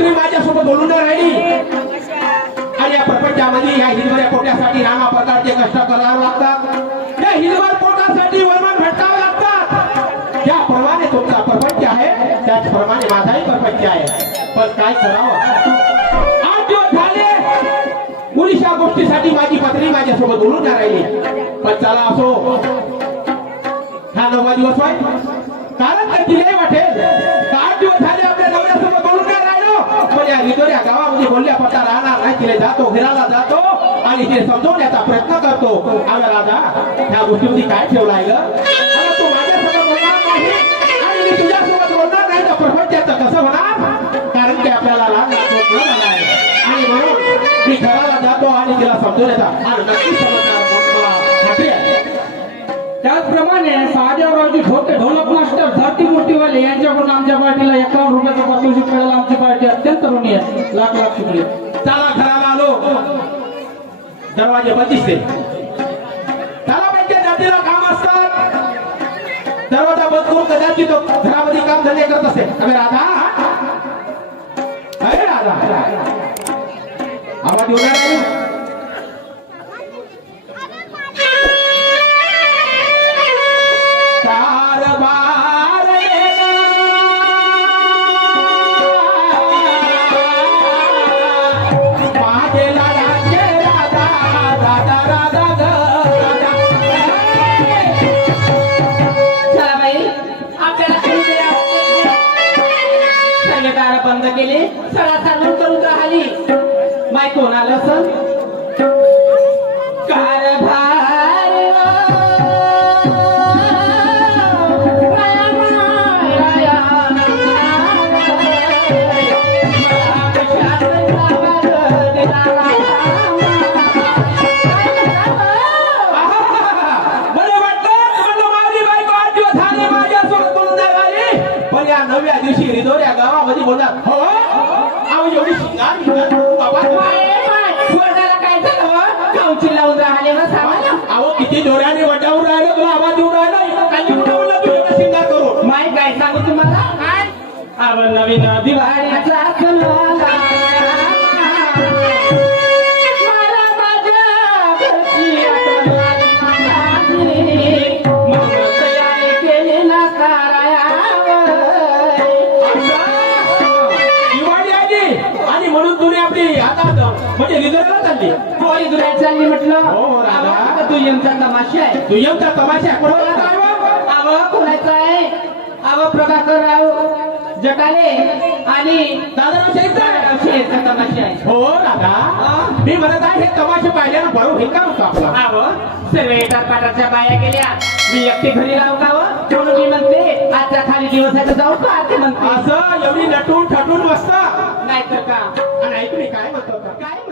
पत्री माझ्यासोबत बोलून राहिली? आणि या प्रपंचामध्ये या हिरवऱ्या पोट्यासाठी नाना प्रकारचे कष्ट करावे लागतात. या हिरवळ पोटासाठी वरमान भटकावे लागतात. त्याप्रमाणे तुमचा प्रपंच आहे त्याचप्रमाणे माझाही प्रपंच आहे. पण काय करावं? आठ दिवस झाले. मुलीशा गोष्टीसाठी माझी पत्नी माझ्यासोबत बोलून राहिली. पण चला असो. हा नववा दिवस वाईट कारण तर तिलाही वाटेल. का आठ दिवस झाले आपल्या नवऱ्यासोबत बोलून विदोऱ्या गावामध्ये बोलल्या पत्ता राहणार नाही तिला जातो हिराला जातो आणि तिला समजवण्याचा प्रयत्न करतो. अगं राजा ह्या गोष्टीमध्ये काय ठेवलाय ग? तू माझ्यासोबत बोलणार नाही आणि मी तुझ्यासोबत बोलणार नाही तर प्रपंचाचं कसं होणार? कारण की आपल्याला लहान आणि म्हणून मी घराला जातो आणि तिला समजवण्याचा आणि नक्की समजणार मला खात्री आहे. त्याचप्रमाणे सहादेवरावजी ढोके ढोलक मास्टर धरती मोठीवाले यांच्याकडून आमच्या पार्टीला एकावन्न रुपयाचा पारितोषिक मिळालं आमची पार्टी अत्यंत ऋणी आहे. लाख लाख शुक्रिया. चला घराला आलो. दरवाजे बंदिस्ते ते म्हणजे जातीला काम असतात. दरवाजा बंद करून कदाचित घरामध्ये काम धंदे करत असेल अरे राधा. अरे राधा. आवाज येऊ सळासा लुटून राहिली माय कोणाला सण या नव्या दिवशी रिदोऱ्या गावामध्ये बोलतात एवढी शिंगार बिंगार करून बाबा काय झालं? काउची लावून राहिले मग सामान्य अहो किती जोराने वटावून राहिलं तुला आवाज येऊन राहिला काही उठवलं तू? एवढं शिंगार करून माय काय सांगू तुम्हाला? नवीन दिवाळीचा मला म्हणजे रिदोराला चालली. कोणी दुरात चालली म्हटलं हो, राधा. अहो, तू यमचा तमाशा आहे. तू येमचा तमाशा कोणाचा? आहे? अव प्रभाकर राव जटाले आणि दादाराव शेठचा आहे. शेरचा तमाशा आहे. हो राधा. मी म्हणत आहे हे तमाशे पाहिल्यानं बरोबर हे का होतं आपला? अव सर्व एटात पाटाच्या बाया गेल्या. मी एकटी घरी राहू का व? म्हणून मी म्हणते खाली दिवसाचा जाऊ का? ते म्हणते. असं एवढी नटून ठटून đấy cái cái mà cực cái mà